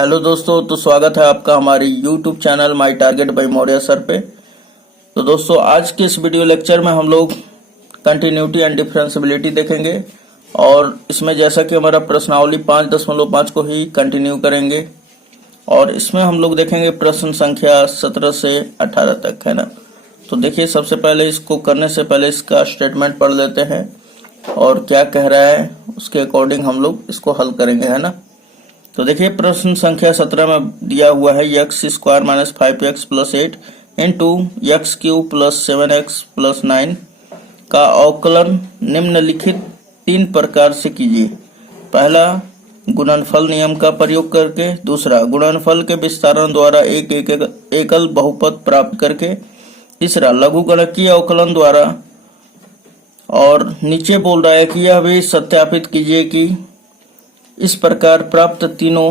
Hello दोस्तों, तो स्वागत है आपका हमारे YouTube channel my target by Maurya sir पे। तो दोस्तों, आज के इस वीडियो लेक्चर में हम लोग कंटिन्यूटी एंड डिफरेंशियबिलिटी देखेंगे और इसमें जैसा कि हमारा प्रश्नावली 5.5 को ही कंटिन्यू करेंगे और इसमें हम लोग देखेंगे प्रश्न संख्या 17 से 18 तक, है ना। तो देखिए, सबसे पहले इसको करने से पहले इसका स्टेटमेंट पढ़ लेते हैं और क्या कह रहा है उसके अकॉर्डिंग हम लोग इसको हल करेंगे, है ना। तो देखिए, प्रश्न संख्या 17 में दिया हुआ है x square minus 5x plus 8 into x cube plus 7x plus 9 का अवकलन निम्नलिखित 3 प्रकार से कीजिए। पहला, गुणनफल नियम का प्रयोग करके। दूसरा, गुणनफल के विस्तारण द्वारा एक एकल बहुपद प्राप्त करके। तीसरा, लघुगणकीय अवकलन द्वारा। और नीचे बोल रहा है कि यह भी सत्यापित कीजिए कि इस प्रकार प्राप्त तीनों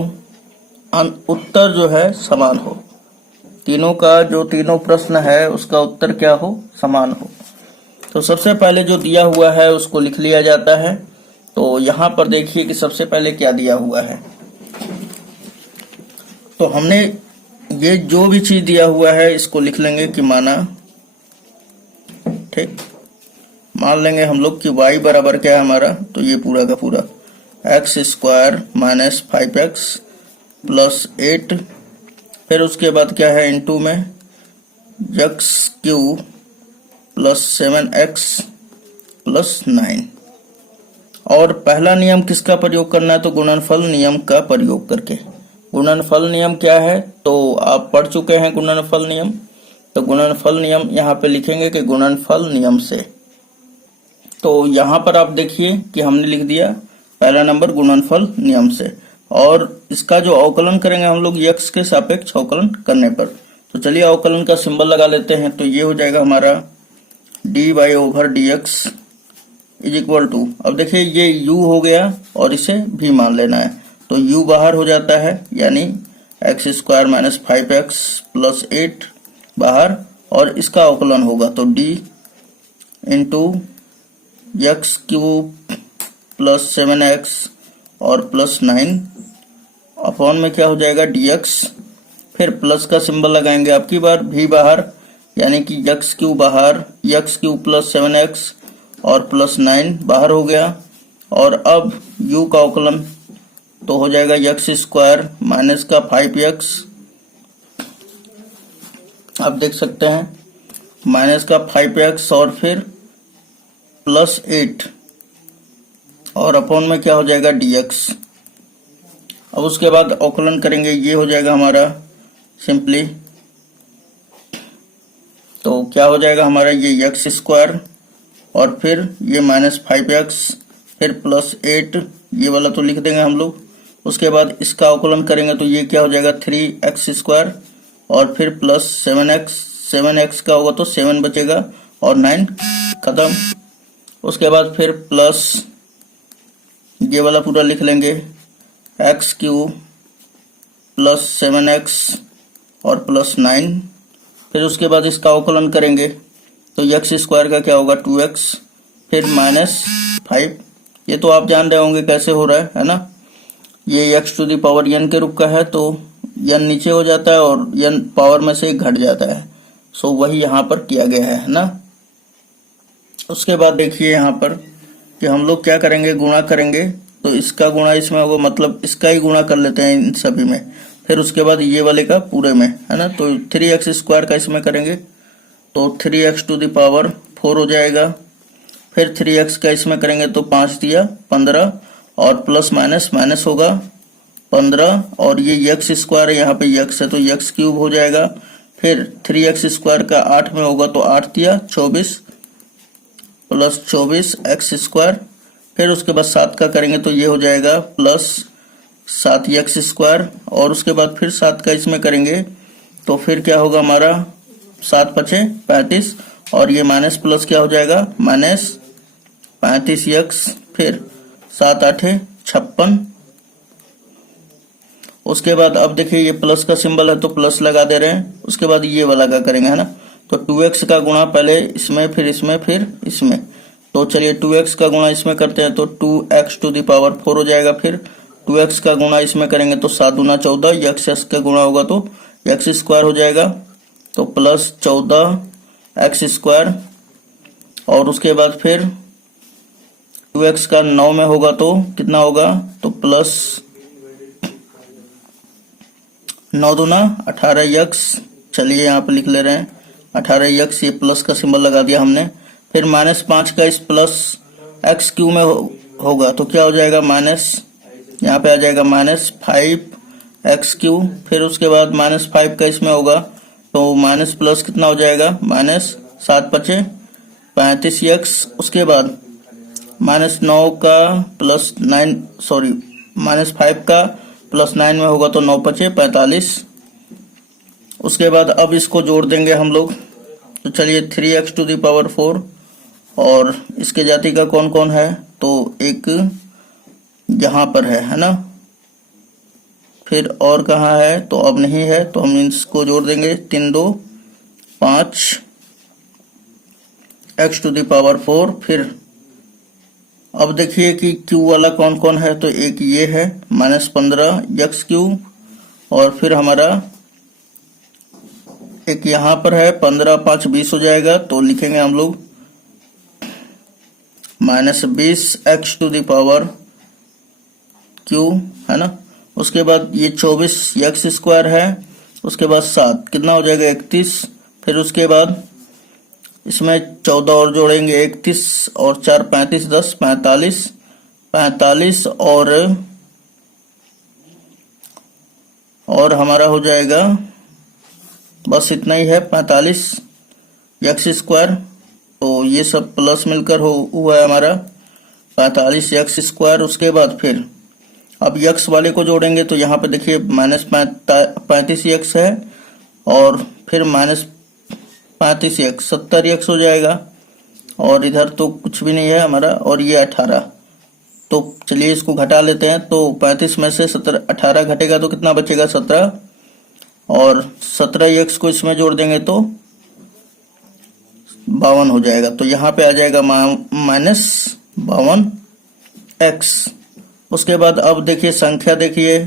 उत्तर जो है समान हो। तीनों का जो तीनों प्रश्न है उसका उत्तर क्या हो, समान हो। तो सबसे पहले जो दिया हुआ है उसको लिख लिया जाता है। तो यहाँ पर देखिए कि सबसे पहले क्या दिया हुआ है। तो हमने ये जो भी चीज दिया हुआ है इसको लिख लेंगे कि माना, ठीक, मान लेंगे हम लोग कि y बराबर क्या है हमारा, तो ये पूरा का पूरा x square minus 5x plus 8, फिर उसके बाद क्या है इनटू में x cube plus 7x plus 9। और पहला नियम किसका प्रयोग करना है, तो गुणनफल नियम का प्रयोग करके। गुणनफल नियम क्या है तो आप पढ़ चुके हैं गुणनफल नियम। तो गुणनफल नियम यहाँ पे लिखेंगे कि गुणनफल नियम से। तो यहाँ पर आप देखिए कि हमने लिख दिया पहला नंबर गुणनफल नियम से, और इसका जो अवकलन करेंगे हम लोग x के सापेक्ष अवकलन करने पर। तो चलिए अवकलन का सिंबल लगा लेते हैं। तो ये हो जाएगा हमारा dy/dx इज इक्वल टू, अब देखिए ये u हो गया और इसे v मान लेना है। तो u बाहर हो जाता है, यानी x square minus 5x plus 8 बाहर, और इसका अवकलन होगा तो d into x cube plus 7x और प्लस 9 अपॉन में क्या हो जाएगा dx, फिर प्लस का सिंबल लगाएंगे आपकी बार, v बाहर, यानी कि एक्स क्यूब बाहर, एक्स क्यूब प्लस 7x और प्लस 9 बाहर हो गया। और अब u का अवकलन तो हो जाएगा एक्स स्क्वायर माइनस का 5x, आप देख सकते हैं माइनस का 5x और फिर प्लस 8 और अपॉन में क्या हो जाएगा dx। अब उसके बाद अवकलन करेंगे, ये हो जाएगा हमारा सिंपली, तो क्या हो जाएगा हमारा ये एक्स स्क्वायर और फिर ये माइनस 5x फिर प्लस 8, ये वाला तो लिख देंगे हम लोग। उसके बाद इसका अवकलन करेंगे तो ये क्या हो जाएगा 3x स्क्वायर और फिर प्लस 7x का होगा तो 7 बचेगा और 9 खत्म। उसके बाद फिर प्लस ये वाला पूरा लिख लेंगे एक्स क्यूब प्लस 7x और प्लस 9, फिर उसके बाद इसका अवकलन करेंगे तो एक्स स्क्वायर का क्या होगा 2x फिर माइनस 5। ये तो आप जान रहे होंगे कैसे हो रहा है ना। ये x to the power n के रूप का है तो n नीचे हो जाता है और n पावर में से घट जाता है। सो वही यहाँ पर किया गया है ना। उसके बाद देखिए यहाँ पर कि हम लोग क्या करेंगे, गुणा करेंगे। तो इसका गुणा इसमें होगा, मतलब इसका ही गुणा कर लेते हैं इन सभी में, फिर उसके बाद ये वाले का पूरे में, है ना। तो 3x स्क्वायर का इसमें करेंगे तो 3x टू द पावर 4 हो जाएगा। फिर 3x का इसमें करेंगे तो 5 दिया 15 और प्लस माइनस माइनस होगा 15, और ये x स्क्वायर यहाँ पे x है तो x क्यूब हो जाएगा। फिर 3x स्क्वायर का 8 में होगा तो 8 दिया 24 प्लस 24 एक्स स्क्वायर। फिर उसके बाद 7 का करेंगे तो ये हो जाएगा प्लस 7 एक्स स्क्वायर, और उसके बाद फिर 7 का इसमें करेंगे तो फिर क्या होगा हमारा 7 पचे 35, और ये माइनस प्लस क्या हो जाएगा माइनस 35x, फिर 7 8 56। उसके बाद अब देखिए ये प्लस का सिंबल है तो प्लस लगा दे रहे हैं। उसके बाद ये वाला का करेंगे, है ना। तो 2x का गुणा पहले इसमें फिर इसमें फिर इसमें, तो चलिए 2x का गुणा इसमें करते हैं तो 2x टू दी पावर 4 हो जाएगा। फिर 2x का गुणा इसमें करेंगे तो 7 दूना 14, x का गुणा होगा तो x स्क्वायर हो जाएगा, तो प्लस 14 x स्क्वायर। और उसके बाद फिर 2x का 9 में होगा तो कितना होगा, तो प्लस 9 दूना 18x। चलिए यहाँ पे लिख ले रहे हैं 18x, ये प्लस का सिंबल लगा दिया हमने। फिर -5 का इस प्लस एक्स क्यू में होगा तो क्या हो जाएगा, माइनस, यहाँ पे आ जाएगा -5x क्यू। फिर उसके बाद -5 का इसमें होगा तो माइनस प्लस कितना हो जाएगा, -7 पचे 35x। उसके बाद -9 का प्लस 9, सॉरी -5 का प्लस 9 में होगा तो 9 पचे 45। उसके बाद अब इसको जोड़ देंगे हम लोग, तो चलिए 3x⁴, और इसके जाति का कौन कौन है, तो एक यहाँ पर है ना, फिर और कहाँ है, तो अब नहीं है, तो हम इसको जोड़ देंगे 3 2 5 x⁴। फिर अब देखिए कि q वाला कौन कौन है, तो एक ये है -15x3, और फिर हमारा एक यहाँ पर है 15 5 20 हो जाएगा, तो लिखेंगे हम लोग -20x⁴ है ना। उसके बाद ये 24x² है, उसके बाद 7 कितना हो जाएगा 31। फिर उसके बाद इसमें 14 और जोड़ेंगे 31 और 4 35 10 45 और हमारा हो जाएगा बस इतना ही है 45x²। तो ये सब प्लस मिलकर हुआ है हमारा 45x²। उसके बाद फिर अब x वाले को जोड़ेंगे तो यहाँ पे देखिए -35x है, और फिर -35x 70x हो जाएगा, और इधर तो कुछ भी नहीं है हमारा, और ये 18। तो चलिए इसको घटा लेते हैं, तो 35 में से 18 घटेगा तो कितना बचेगा 17, और 17x को इसमें जोड़ देंगे तो 52 हो जाएगा। तो यहाँ पे आ जाएगा -52x। उसके बाद अब देखिए संख्या देखिए,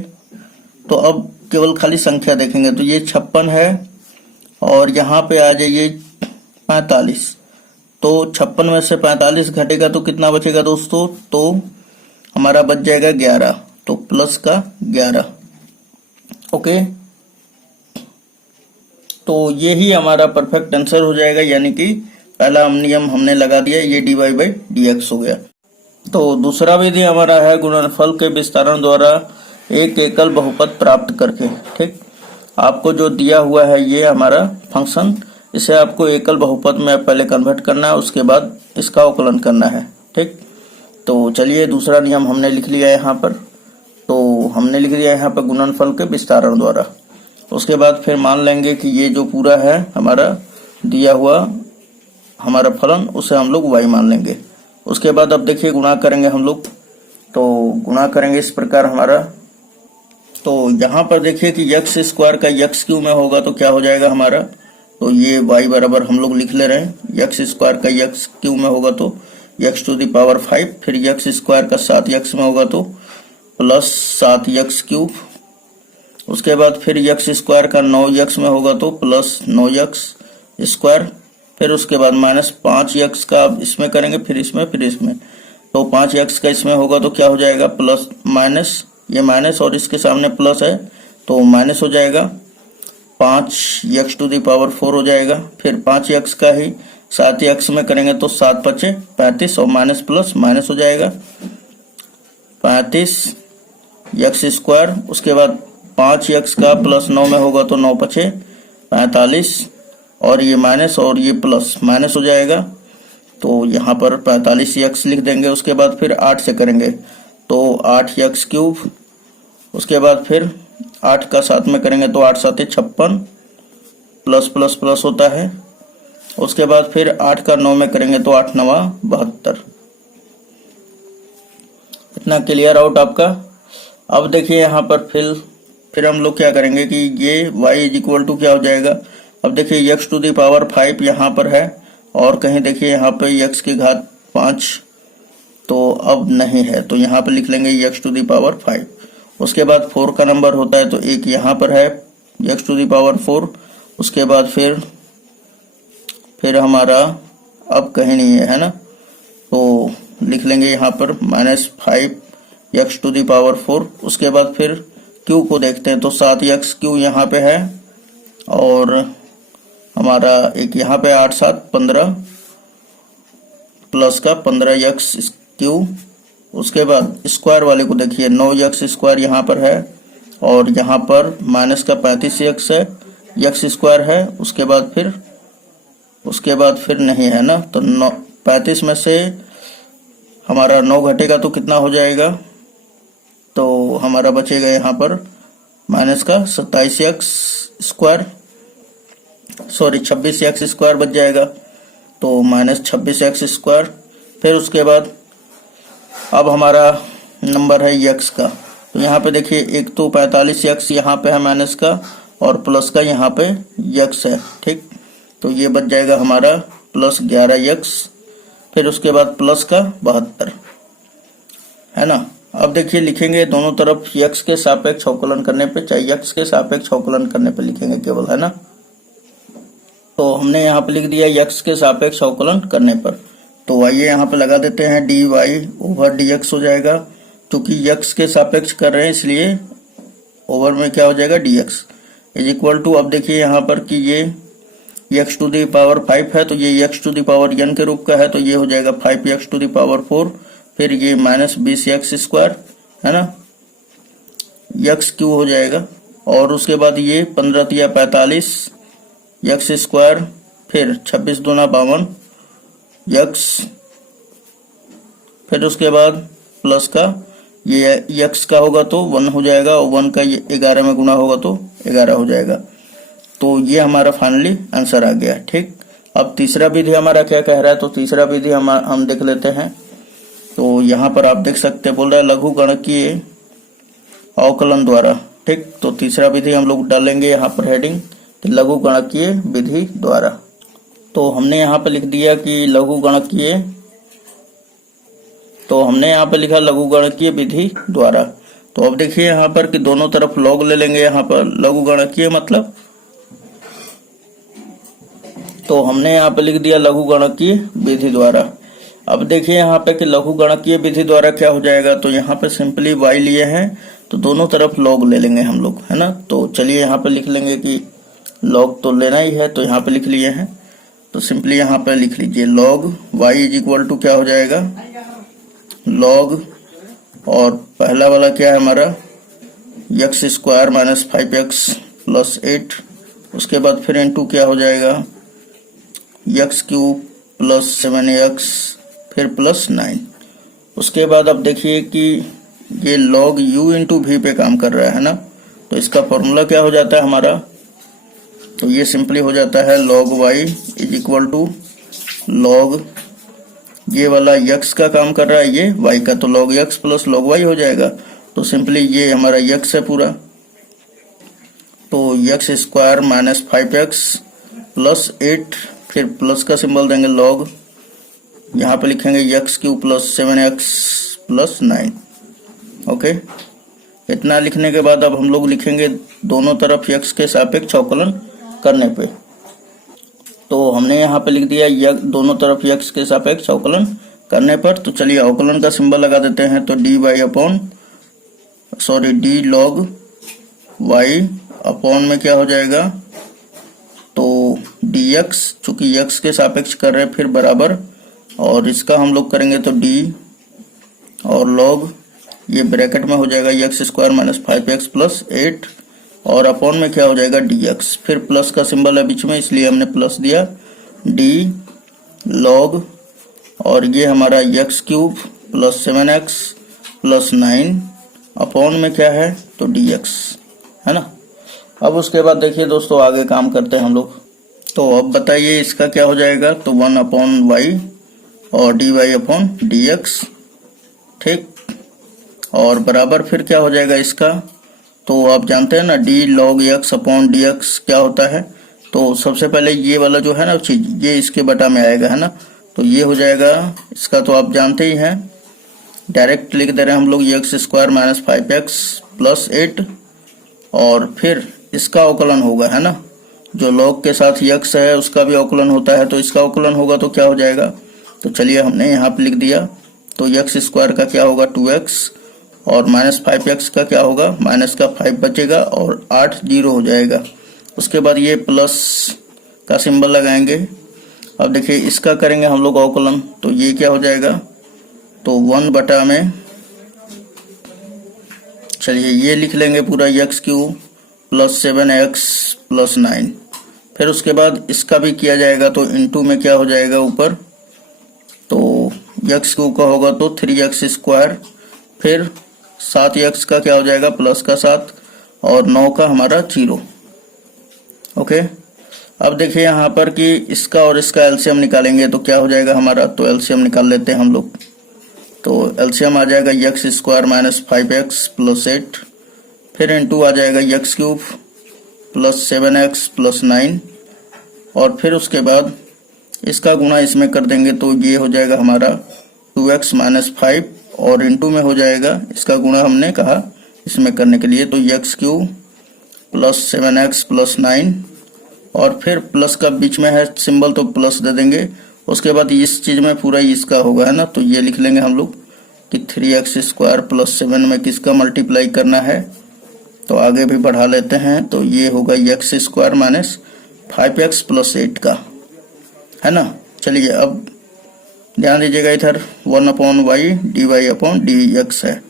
तो अब केवल खाली संख्या देखेंगे तो ये 56 है, और यहाँ पे आ जाइए 45। तो 56 में से 45 घटेगा तो कितना बचेगा दोस्तों, तो हमारा बच जाएगा 11, तो प्लस का 11। ओके, तो ये ही हमारा परफेक्ट आंसर हो जाएगा, यानी कि पहला नियम हमने लगा दिया, ये dy/dx हो गया। तो दूसरा विधि हमारा है गुणनफल के विस्तारण द्वारा एक एकल बहुपद प्राप्त करके। ठीक, आपको जो दिया हुआ है ये हमारा फंक्शन, इसे आपको एकल बहुपद में पहले कन्वर्ट करना है, उसके बाद इसका अवकलन करना है। ठीक, तो चलिए दूसरा नियम हमने लिख लिया यहाँ पर, तो हमने लिख दिया यहाँ पर गुणनफल के विस्तारण द्वारा। उसके बाद फिर मान लेंगे कि ये जो पूरा है हमारा दिया हुआ हमारा फलन, उसे हम लोग y मान लेंगे। उसके बाद अब देखिए गुणा करेंगे हम लोग, तो गुणा करेंगे इस प्रकार हमारा, तो यहाँ पर देखिए कि x² का x³ में होगा तो क्या हो जाएगा हमारा, तो ये y बराबर हम लोग लिख ले रहे हैं, x² का x³ में होगा तो x⁵, फिर x² का 7x में होगा तो प्लस 7x³। उसके बाद फिर x² का 9x में होगा तो प्लस 9x²। फिर उसके बाद -5x का इसमें करेंगे, फिर इसमें, तो 5x का इसमें होगा तो क्या हो जाएगा, प्लस माइनस, ये माइनस और इसके सामने प्लस है तो माइनस हो जाएगा, 5x⁴ हो जाएगा। फिर 5x का ही 7x में करेंगे तो 7 5 35 और माइनस प्लस माइनस हो जाएगा 35x²। उसके बाद 5x का प्लस 9 में होगा तो 9 5 45, और ये माइनस और ये प्लस माइनस हो जाएगा, तो यहाँ पर 45x लिख देंगे। उसके बाद फिर 8 से करेंगे तो 8x³। उसके बाद फिर 8 का 7 में करेंगे तो 8 7 56, प्लस प्लस प्लस होता है। उसके बाद फिर 8 का 9 में करेंगे तो 8 9 72। इतना क्लियर आउट आपका। अब देखिए यहाँ पर फिर हम लोग क्या करेंगे कि ये y = क्या हो जाएगा, अब देखिए x⁵ यहाँ पर है, और कहीं देखिए यहाँ पे x⁵5 तो अब नहीं है, तो यहाँ पे लिख लेंगे x⁵5। उसके बाद 4 का नंबर होता है तो एक यहाँ पर है x टू दी पावर 4। उसके बाद फिर हमारा अब कहीं नहीं है ना, तो लिख लेंगे यहाँ पर -5 x टू दी पावर 4। उसके बाद फिर q को देखते हैं तो 7x क्यू यहाँ पे है और हमारा एक यहाँ पे 8 7 15 प्लस का 15x क्यू। उसके बाद स्क्वायर वाले को देखिए 9x स्क्वायर यहाँ पर है और यहाँ पर माइनस का 35x है, x स्क्वायर है। उसके बाद फिर नहीं है ना, तो 35 में से हमारा 9 घटेगा तो कितना हो जाएगा, तो हमारा बचेगा यहाँ पर माइनस का 27x square, sorry 26x square बच जाएगा, तो -26x स्क्वायर। फिर उसके बाद अब हमारा नंबर है x का, तो यहाँ पे देखिए एक तो 45x यहाँ पे है माइनस का और प्लस का यहाँ पे x है, ठीक। तो ये बच जाएगा हमारा +11x, फिर उसके बाद प्लस का 72 है ना। अब देखिए लिखेंगे दोनों तरफ x के सापेक्ष अवकलन करने पे, चाहे x के सापेक्ष अवकलन करने पे लिखेंगे केवल, है ना। तो हमने यहाँ पे लिख दिया x के सापेक्ष अवकलन करने पर, तो आइए यहाँ पे लगा देते हैं dy/dx हो जाएगा, क्योंकि x के सापेक्ष कर रहे हैं इसलिए ओवर में क्या हो जाएगा dx इज इक्वल टू, अब देखिए यहाँ पर कि ये x टू दी पावर 5 है तो ये x to the power n के रूप का है, तो ये हो जाएगा 5x टू दी पावर 4, फिर ये -20x स्क्वायर है ना, x क्यू हो जाएगा। और उसके बाद ये 15 तिया 45 x स्क्वायर, फिर 26 दूना 52 x, फिर उसके बाद प्लस का ये x का होगा तो 1 हो जाएगा और 1 का ये 11 में गुना होगा तो 11 हो जाएगा। तो ये हमारा फाइनली आंसर आ गया, ठीक। अब तीसरा विधि हमारा क्या कह रहा है, तो तीसरा विधि हम देख लेते हैं। तो यहाँ पर आप देख सकते हैं बोल रहा है लघु गणकीय अवकलन द्वारा, ठीक। तो तीसरा विधि हम लोग डालेंगे यहाँ पर हेडिंग लघु गणकीय विधि द्वारा। तो हमने यहाँ पे लिख दिया कि लघु गणकीय, तो हमने यहाँ पे लिखा लघु गणकीय विधि द्वारा। तो अब देखिए यहाँ पर कि दोनों तरफ लॉग ले लेंगे, यहाँ पर लघु गणकीय मतलब, तो हमने यहाँ पे लिख दिया लघु गणकीय विधि द्वारा। अब देखिए यहाँ पे कि लघु गणकीय विधि द्वारा क्या हो जाएगा, तो यहाँ पे सिंपली y लिए हैं तो दोनों तरफ लॉग ले लेंगे हम लोग, है ना। तो चलिए यहाँ पे लिख लेंगे कि लॉग तो लेना ही है, तो यहाँ पे लिख लिए हैं, तो सिंपली यहाँ पे लिख लीजिए log y is equal to क्या हो जाएगा लॉग, और पहला वाला क्या है हमारा x स्क्वायर -5x प्लस 8, उसके बाद फिर इनटू क्या हो जाएगा x क्यूब प्लस 7x फिर प्लस 9। उसके बाद अब देखिए कि ये log u इंटू वी पे काम कर रहा है ना, तो इसका फॉर्मूला क्या हो जाता है हमारा, तो ये सिंपली हो जाता है log y is equal to log, ये वाला x का काम कर रहा है ये y का, तो log x plus log y हो जाएगा। तो सिंपली ये हमारा x है पूरा, तो x स्क्वायर -5x प्लस 8, फिर प्लस का सिंबल देंगे log, यहाँ पे लिखेंगे x cube plus 7x plus 9। Okay, इतना लिखने के बाद अब हम लोग लिखेंगे दोनों तरफ x के सापेक्ष अवकलन करने पे। तो हमने यहाँ पे लिख दिया दोनों तरफ x के सापेक्ष अवकलन करने पर। तो चलिए अवकलन का सिंबल लगा देते हैं, तो डी लॉग y अपॉन में क्या हो जाएगा, तो dx, चूंकि x के सापेक्ष कर रहे हैं फिर बराबर, और इसका हम लोग करेंगे तो d और log, ये ब्रैकेट में हो जाएगा x स्क्वायर -5x प्लस 8, और अपॉन में क्या हो जाएगा dx, फिर प्लस का सिंबल है बीच में इसलिए हमने प्लस दिया d log, और ये हमारा x cube plus 7x plus 9 upon में क्या है तो dx, है ना। अब उसके बाद देखिए दोस्तों आगे काम करते हैं हम लोग। तो अब बताइए इसका क्या हो जाएगा, तो 1 अपॉन y और dy अपॉन dx, ठीक। और बराबर फिर क्या हो जाएगा इसका, तो आप जानते हैं ना d log x upon dx क्या होता है। तो सबसे पहले ये वाला जो है ना चीज, ये इसके बटा में आएगा, है ना। तो ये हो जाएगा इसका, तो आप जानते ही हैं, डायरेक्ट लिख दे रहे हैं हम लोग x स्क्वायर -5x प्लस 8 और फिर इसका अवकलन होगा, है ना, जो log के साथ यक्स है उसका भी अवकलन होता है, तो इसका अवकलन होगा तो क्या हो जाएगा, तो चलिए हमने यहाँ पे लिख दिया। तो यक्स स्क्वायर का क्या होगा 2x और -5x का क्या होगा, माइनस का 5 बचेगा और 8 0 हो जाएगा। उसके बाद ये प्लस का सिंबल लगाएंगे। अब देखिए इसका करेंगे हम लोग अवकलन, तो ये क्या हो जाएगा, तो 1 बटा में, चलिए ये लिख लेंगे पूरा x³ प्लस 7x प्लस 9। फिर उसके बाद इसका भी किया जाएगा, तो इनटू में क्या हो जाएगा ऊपर, तो x³ का होगा तो 3x स्क्वायर, फिर 7x का क्या हो जाएगा प्लस का 7 और 9 का हमारा 0। ओके, अब देखिए यहाँ पर कि इसका और इसका एलसीएम निकालेंगे तो क्या हो जाएगा हमारा, तो एलसीएम निकाल लेते हैं हम लोग। तो एलसीएम आ जाएगा x² - 5x प्लस 8, फिर इनटू आ जाएगा x³ प्लस 7x प्लस 9 और फिर उसके बाद इसका गुणा इसमें कर देंगे तो ये हो जाएगा हमारा 2x - 5 और इनटू में हो जाएगा इसका गुणा हमने कहा इसमें करने के लिए, तो x³ प्लस 7x प्लस 9 और फिर प्लस का बीच में है सिंबल तो प्लस दे देंगे। उसके बाद इस चीज में पूरा इसका होगा, है ना, तो ये लिख लेंगे हम लोग कि 3x² प्लस 7 में किसका मल्टीप्लाई करना है, तो आगे भी बढ़ा लेते हैं, तो ये होगा x² माइनस 5x प्लस 8 का, है ना। चलिए अब ध्यान दीजिएगा इधर 1/y dy/dx है।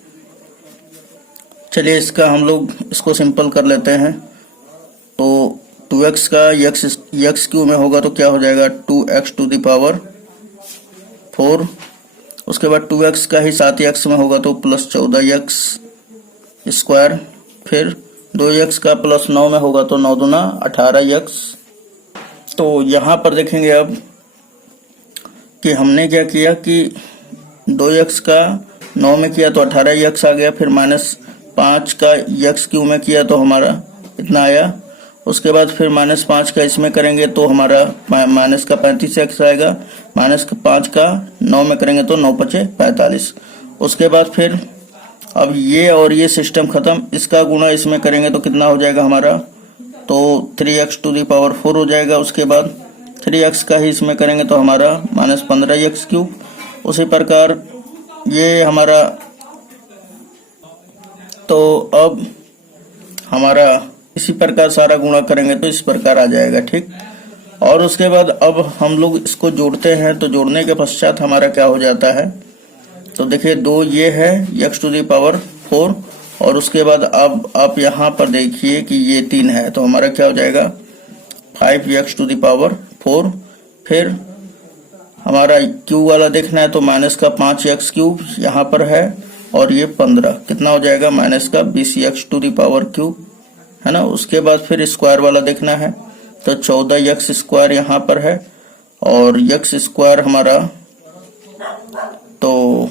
चलिए इसका हम लोग इसको सिंपल कर लेते हैं, तो 2x का x³ में होगा तो क्या हो जाएगा 2x⁴। उसके बाद 2x का ही 7x में होगा तो प्लस 14x², फिर 2x का प्लस 9 में होगा तो 9 दूना 18x। तो यहाँ पर देखेंगे अब कि हमने क्या किया कि 2x का 9 में किया तो 18x आ गया, फिर -5 का x³ में किया तो हमारा इतना आया। उसके बाद फिर -5 का इसमें करेंगे तो हमारा माइनस का 35x आएगा, -5 का 9 में करेंगे तो 9 × 5 = 45। उसके बाद फिर अब ये और ये सिस्टम खत्म, इसका गुणा इसमें करेंगे तो कितना हो जाएगा हमारा, तो 3x⁴ हो जाएगा। उसके बाद 3x का ही इसमें करेंगे तो हमारा -15x³। उसी प्रकार ये हमारा, तो अब हमारा इसी प्रकार सारा गुणा करेंगे तो इस प्रकार आ जाएगा, ठीक। और उसके बाद अब हम लोग इसको जोड़ते हैं, तो जोड़ने के पश्चात हमारा क्या हो जाता है, तो देखिए 2 ये है x⁴ और उसके बाद अब आप यहाँ पर देखिए कि ये 3 है तो हमारा क्या हो जाएगा 5x⁴। फिर हमारा q वाला देखना है तो -5x³ यहाँ पर है और ये 15 कितना हो जाएगा -20x⁴, है ना। उसके बाद फिर स्क्वायर वाला देखना है तो 14x² यहाँ पर है और x² हमारा, तो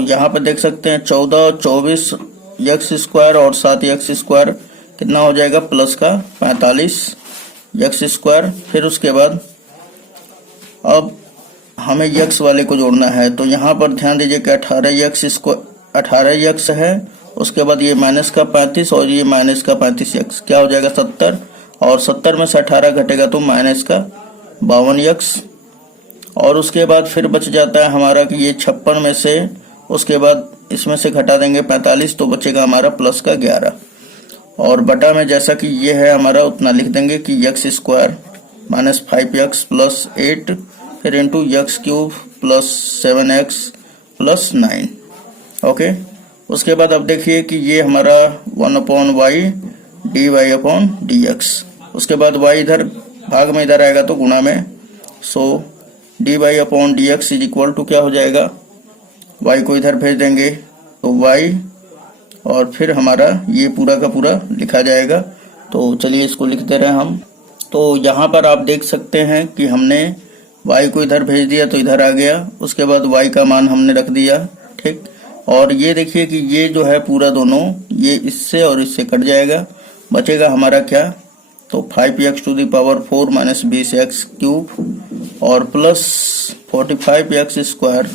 यहाँ पे देख सकते हैं 14 24 x² और 7x² कितना हो जाएगा प्लस का 45x²। फिर उसके बाद अब हमें x वाले को जोड़ना है, तो यहाँ पर ध्यान दीजिए कि 18x है, उसके बाद ये माइनस का 35 और ये माइनस का 35x क्या हो जाएगा 70 और 70 में से 18 घटेगा तो माइनस का 52x। और उसके बाद फिर बच जाता है हमारा कि ये 56 में से, उसके बाद इसमें से घटा देंगे 45 तो बचेगा हमारा प्लस का 11 और बटा में जैसा कि ये है हमारा उतना लिख देंगे कि x² - 5x प्लस 8 फिर into x³ plus 7x plus 9। Okay, उसके बाद अब देखिए कि ये हमारा 1/y dy/dx, उसके बाद y इधर भाग में इधर आएगा तो गुणा में, सो dy/dx = क्या हो जाएगा, y को इधर भेज देंगे तो y और फिर हमारा ये पूरा का पूरा लिखा जाएगा। तो चलिए इसको लिख दे रहे हैं हम। तो यहाँ पर आप देख सकते हैं कि हमने y को इधर भेज दिया तो इधर आ गया, उसके बाद y का मान हमने रख दिया, ठीक। और ये देखिए कि ये जो है पूरा दोनों ये इससे और इससे कट जाएगा, बचेगा हमारा क्या, तो 5x⁴ - 20x³ और प्लस 45x²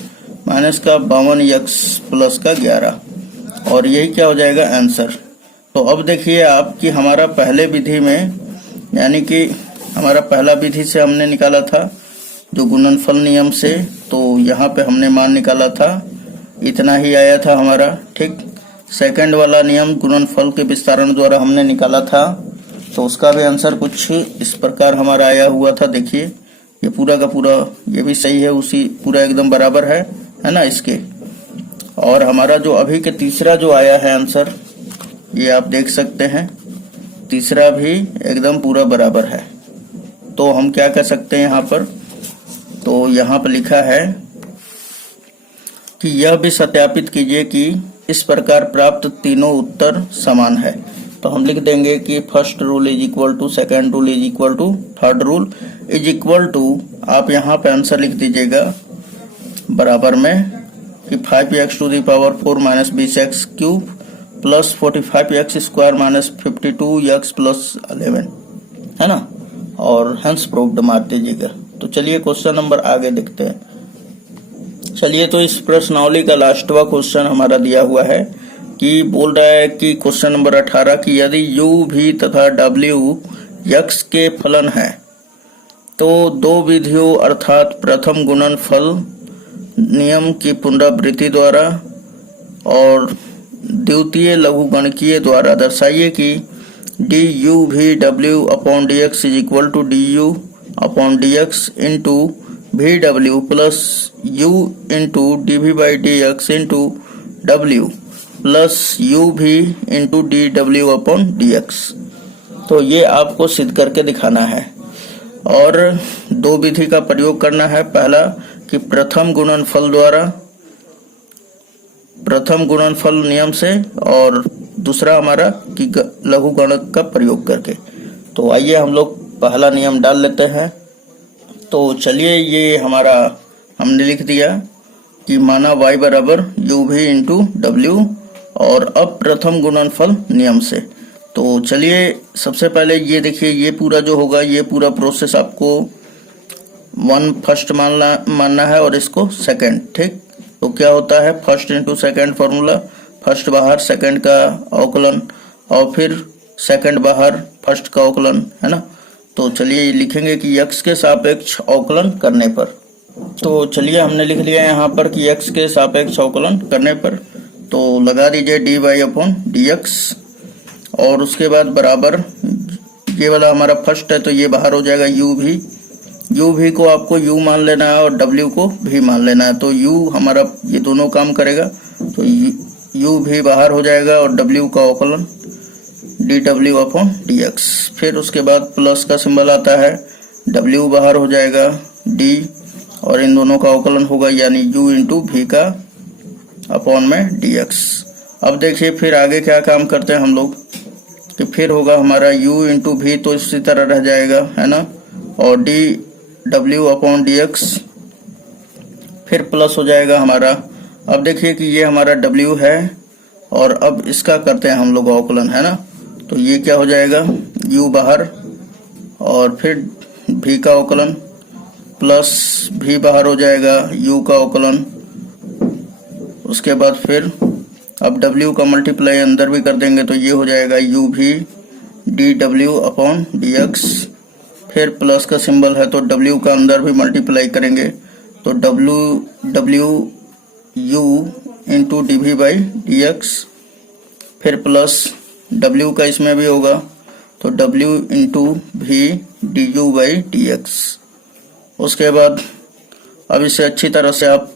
माइनस का 52x प्लस का 11, और यही क्या हो जाएगा आंसर। तो अब देखिए आप कि हमारा पहले विधि में, यानी कि हमारा पहला विधि से हमने निकाला था जो गुणनफल नियम से, तो यहाँ पे हमने मान निकाला था, इतना ही आया था हमारा, ठीक। सेकंड वाला नियम गुणनफल के विस्तारण द्वारा हमने निकाला था, तो उसका भी आंसर कुछ इस प्रकार हमारा आया हुआ था। देखिए ये पूरा का पूरा ये भी सही है, उसी पूरा एकदम बराबर है ना इसके। और हमारा जो अभी के तीसरा जो आया है आंसर, ये आप देख सकते हैं, तीसरा भी एकदम पूरा बराबर है। तो हम क्या कह सकते हैं यहाँ पर, तो यहाँ पर लिखा है कि यह भी सत्यापित कीजिए कि इस प्रकार प्राप्त तीनों उत्तर समान है। तो हम लिख देंगे कि first rule is equal to second rule is equal to third rule is equal to, आप यहाँ पे आंसर लिख दीजिएगा बराबर में कि 5x to the power 4 minus 20x cube plus 45x square minus 52x plus 11, है ना, और हेंस प्रूव्ड मार दीजिएगा। तो चलिए क्वेश्चन नंबर आगे देखते हैं। चलिए, तो इस प्रश्नावली का लास्टवा क्वेश्चन हमारा दिया हुआ है कि बोल रहा है कि क्वेश्चन नंबर 18 कि यदि u v तथा w x के फलन है तो दो विधियों अर्थात प्रथम गुणनफल नियम की पुनरावृत्ति द्वारा और द्वितीय लघुगणकीय द्वारा दर्शाइए कि du v w upon dx is equal to du upon dx into V W plus U into D V by D X into W plus U V into D W upon D X. तो ये आपको सिद्ध करके दिखाना है और दो विधि का प्रयोग करना है। पहला कि प्रथम गुणनफल नियम से, और दूसरा हमारा कि लघुगणक का प्रयोग करके। तो आइए हम लोग पहला नियम डाल लेते हैं। तो चलिए, ये हमारा हमने लिख दिया कि माना y बराबर यू वी इंटू डब्ल्यू, और अब प्रथम गुणनफल नियम से। तो चलिए सबसे पहले ये देखिए, ये पूरा जो होगा ये पूरा प्रोसेस आपको 1 फर्स्ट मानना है और इसको सेकंड, ठीक। तो क्या होता है first into second formula, first बाहर सेकंड का अवकलन और फिर सेकंड बाहर फर्स्ट का अवकलन, है ना। तो चलिए लिखेंगे कि x के सापेक्ष अवकलन करने पर। तो चलिए हमने लिख लिया यहाँ पर कि x के सापेक्ष अवकलन करने पर, तो लगा दीजिए dy अपॉन dx, और उसके बाद बराबर ये वाला हमारा फर्स्ट है तो ये बाहर हो जाएगा u भी को आपको u मान लेना है और w को भी मान लेना है। तो u हमारा ये दोनों काम करेगा, तो u भी बाहर हो जाएगा और w का अवकलन dw अपॉन dx। फिर उसके बाद प्लस का सिंबल आता है, w बाहर हो जाएगा d और इन दोनों का अवकलन होगा यानी u इंटू भी का अपॉन में dx। अब देखिए फिर आगे क्या काम करते हैं हम लोग कि फिर होगा हमारा u इंटू भी, तो इसी तरह रह जाएगा, है ना, और dw अपॉन dx फिर प्लस हो जाएगा हमारा। अब देखिए कि ये हमारा w है और अब इसका करते हैं हम लोग अवकलन, है ना। तो ये क्या हो जाएगा u बाहर और फिर v का अवकलन प्लस v बाहर हो जाएगा u का अवकलन। उसके बाद फिर अब w का मल्टीप्लाई अंदर भी कर देंगे तो ये हो जाएगा u v dw upon dx। फिर प्लस का सिंबल है तो w का अंदर भी मल्टीप्लाई करेंगे तो w u into D V by D X. फिर प्लस w का इसमें भी होगा तो w into V D U by D X. उसके बाद अब इसे अच्छी तरह से आप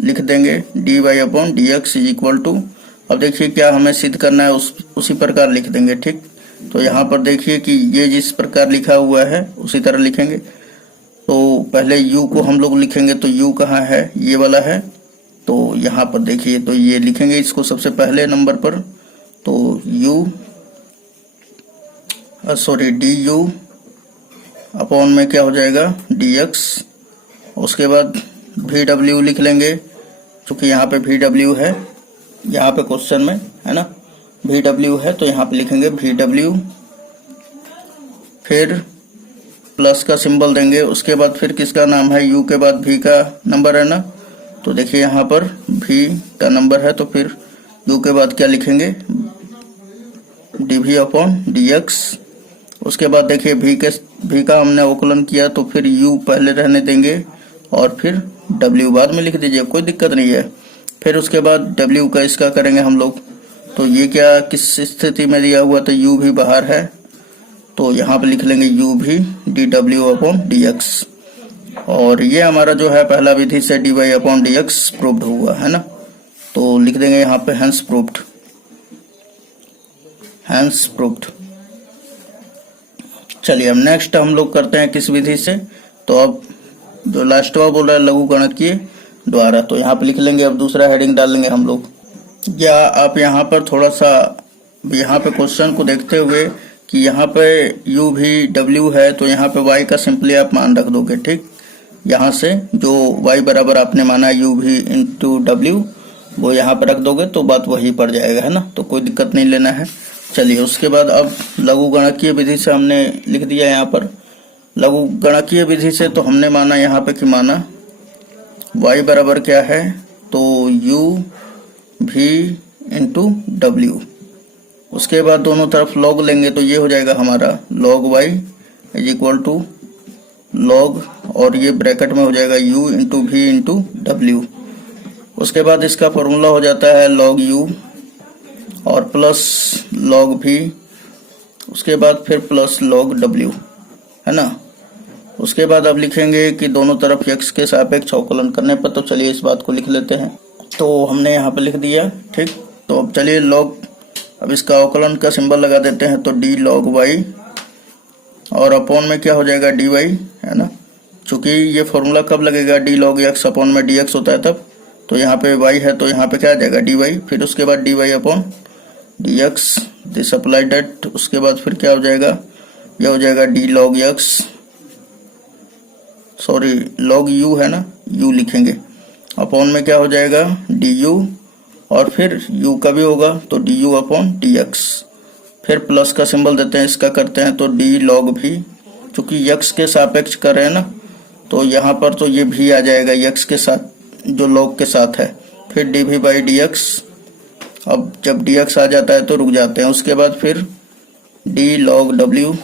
लिख देंगे D Y upon D X is equal to, अब देखिए क्या हमें सिद्ध करना है उसी प्रकार लिख देंगे, ठीक। तो यहाँ पर देखिए कि ये जिस प्रकार लिखा हुआ है उसी तरह लिखेंगे। तो पहले u को हम लोग लिखेंगे तो u कहाँ है, ये वाला है, तो यहाँ पर देखिए तो ये लिखेंगे इसको सबसे पहले नंबर पर, तो डी यू अपॉन में क्या हो जाएगा डी एक्स। उसके बाद वी डब्ल्यू लिख लेंगे क्योंकि यहाँ पे वी डब्ल्यू है, यहाँ पे क्वेश्चन में, है ना, वी डब्ल्यू है तो यहाँ पे लिखेंगे वी डब्ल्यू। फिर प्लस का सिंबल देंगे। उसके बाद फिर किसका नाम है, यू के बाद भी का नंबर है ना, तो देखिए यहाँ पर भी का नंबर है, तो फिर यू के बाद क्या लिखेंगे, dv अपॉन dx। उसके बाद देखिए भी का हमने अवकलन किया, तो फिर u पहले रहने देंगे और फिर w बाद में लिख दीजिए, कोई दिक्कत नहीं है। फिर उसके बाद w का इसका करेंगे हम लोग, तो ये क्या किस स्थिति में दिया हुआ, तो u भी बाहर है, तो यहाँ पे लिख लेंगे u भी dw अपॉन dx। और ये हमारा जो है पहला विधि से dy अपॉन dx प्रूव्ड हुआ है ना, तो लिख देंगे यहाँ पे हेंस प्रूव्ड, हेंस प्रूव्ड। चलिए अब नेक्स्ट हम लोग करते हैं किस विधि से, तो अब जो लास्ट वाला बोल रहा है लघु गणकीय द्वारा, तो यहाँ पे लिख लेंगे। अब दूसरा हेडिंग डाल लेंगे हम लोग, या आप यहाँ पर थोड़ा सा यहाँ पे क्वेश्चन को देखते हुए कि यहाँ पे u भी w है, तो यहाँ पे y का सिंपली आप मान रख दोगे, ठीक। यहाँ से जो y बराबर आपने माना u भी इंटू w, वो यहाँ पे रख दोगे तो बात वही पड़ जाएगा, है ना, तो कोई दिक्कत नहीं लेना है। चलिए उसके बाद अब लघु गणकीय विधि से हमने लिख दिया यहाँ पर, लघु गणकीय विधि से तो हमने माना यहाँ पे कि माना y बराबर क्या है, तो u भी इंटू w। उसके बाद दोनों तरफ लॉग लेंगे, तो ये हो जाएगा हमारा log y is equal to log, और ये ब्रैकेट में हो जाएगा u into V into w। उसके बाद इसका फॉर्मूला हो जाता है log u और प्लस log v, उसके बाद फिर प्लस log w, है ना। उसके बाद अब लिखेंगे कि दोनों तरफ x के सापेक्ष अवकलन करने पर, तो चलिए इस बात को लिख लेते हैं, तो हमने यहाँ पे लिख दिया, ठीक। तो अब चलिए log, अब इसका अवकलन का सिंबल लगा देते हैं, तो d log y, और अपॉन में क्या हो जाएगा dy, है ना, चूंकि ये फॉर्मूला कब लगेगा, d log x अपॉन में dx होता है तब, तो यहाँ पे y है तो यहाँ पे क्या आ जाएगा dy, फिर उसके बाद dy upon dx, this apply that. उसके बाद फिर क्या हो जाएगा, यह हो जाएगा d log x, sorry log u है ना, u लिखेंगे, अपॉन में क्या हो जाएगा du, और फिर u का भी होगा तो du अपॉन dx, फिर प्लस का सिंबल देते हैं, इसका करते हैं तो d log भी, चूंकि x के सापेक्ष कर रहे हैं ना, तो यहाँ पर तो ये भी आ जाएगा x के साथ, जो log के साथ है, फिर dv बाई dx। अब जब dx आ जाता है तो रुक जाते हैं। उसके बाद फिर d log w,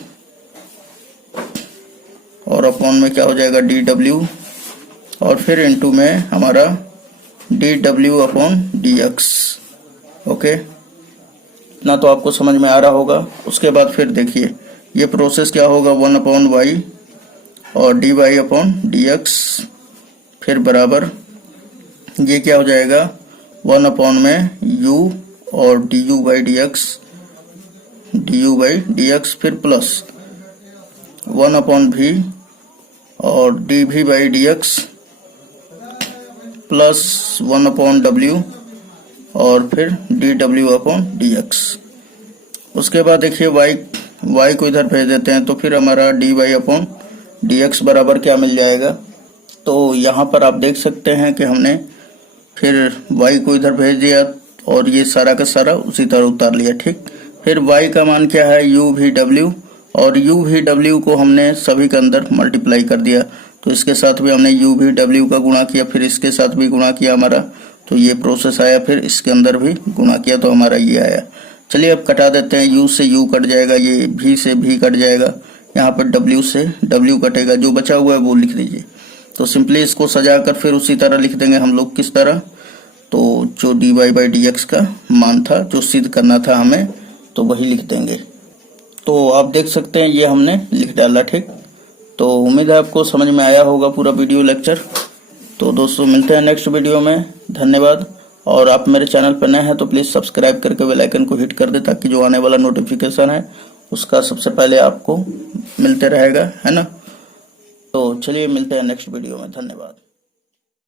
और अपॉन में क्या हो जाएगा dw, और फिर इनटू में हमारा dw अपॉन dx। ओके, इतना तो आपको समझ में आ रहा होगा। उसके बाद फिर देखिए ये प्रोसेस क्या होगा, 1 अपॉन y और dy अपॉन dx, फिर बराबर ये क्या हो जाएगा 1 अपॉन में u और du बाई dx, फिर प्लस 1 अपॉन v और dv by dx, plus 1 upon w और फिर dw अपॉन dx। उसके बाद देखिए y को इधर भेज देते हैं, तो फिर हमारा dy अपॉन dx बराबर क्या मिल जाएगा, तो यहाँ पर आप देख सकते हैं कि हमने फिर y को इधर भेज दिया और ये सारा का सारा उसी तरह उतार लिया, ठीक। फिर y का मान क्या है u भी w, और u भी w को हमने सभी के अंदर मल्टीप्लाई कर दिया, तो इसके साथ भी हमने u भी w का गुणा किया, फिर इसके साथ भी गुणा किया हमारा, तो ये प्रोसेस आया, फिर इसके अंदर भी गुणा किया तो हमारा ये आया। चलिए अब कटा देते हैं, u से u कट जाएगा, ये v से v कट जाएगा, यहाँ पर w से w कटेगा, जो बचा हुआ है वो लिख दीजिए। तो सिंपली इसको सजाकर फिर उसी तरह लिख देंगे हम लोग, किस तरह, तो जो dy बाई dx का मान था जो सिद्ध करना था हमें, तो वही लिख देंगे। तो आप देख सकते हैं ये हमने लिख डाला, ठीक। तो उम्मीद है आपको समझ में आया होगा पूरा वीडियो लेक्चर। तो दोस्तों मिलते हैं नेक्स्ट वीडियो में, धन्यवाद। और आप मेरे चैनल पर नए हैं तो प्लीज़ सब्सक्राइब करके बेल आइकन को हिट कर दें, ताकि जो आने वाला नोटिफिकेशन है उसका सबसे पहले आपको मिलते रहेगा, है ना। तो चलिए मिलते हैं नेक्स्ट वीडियो में, धन्यवाद।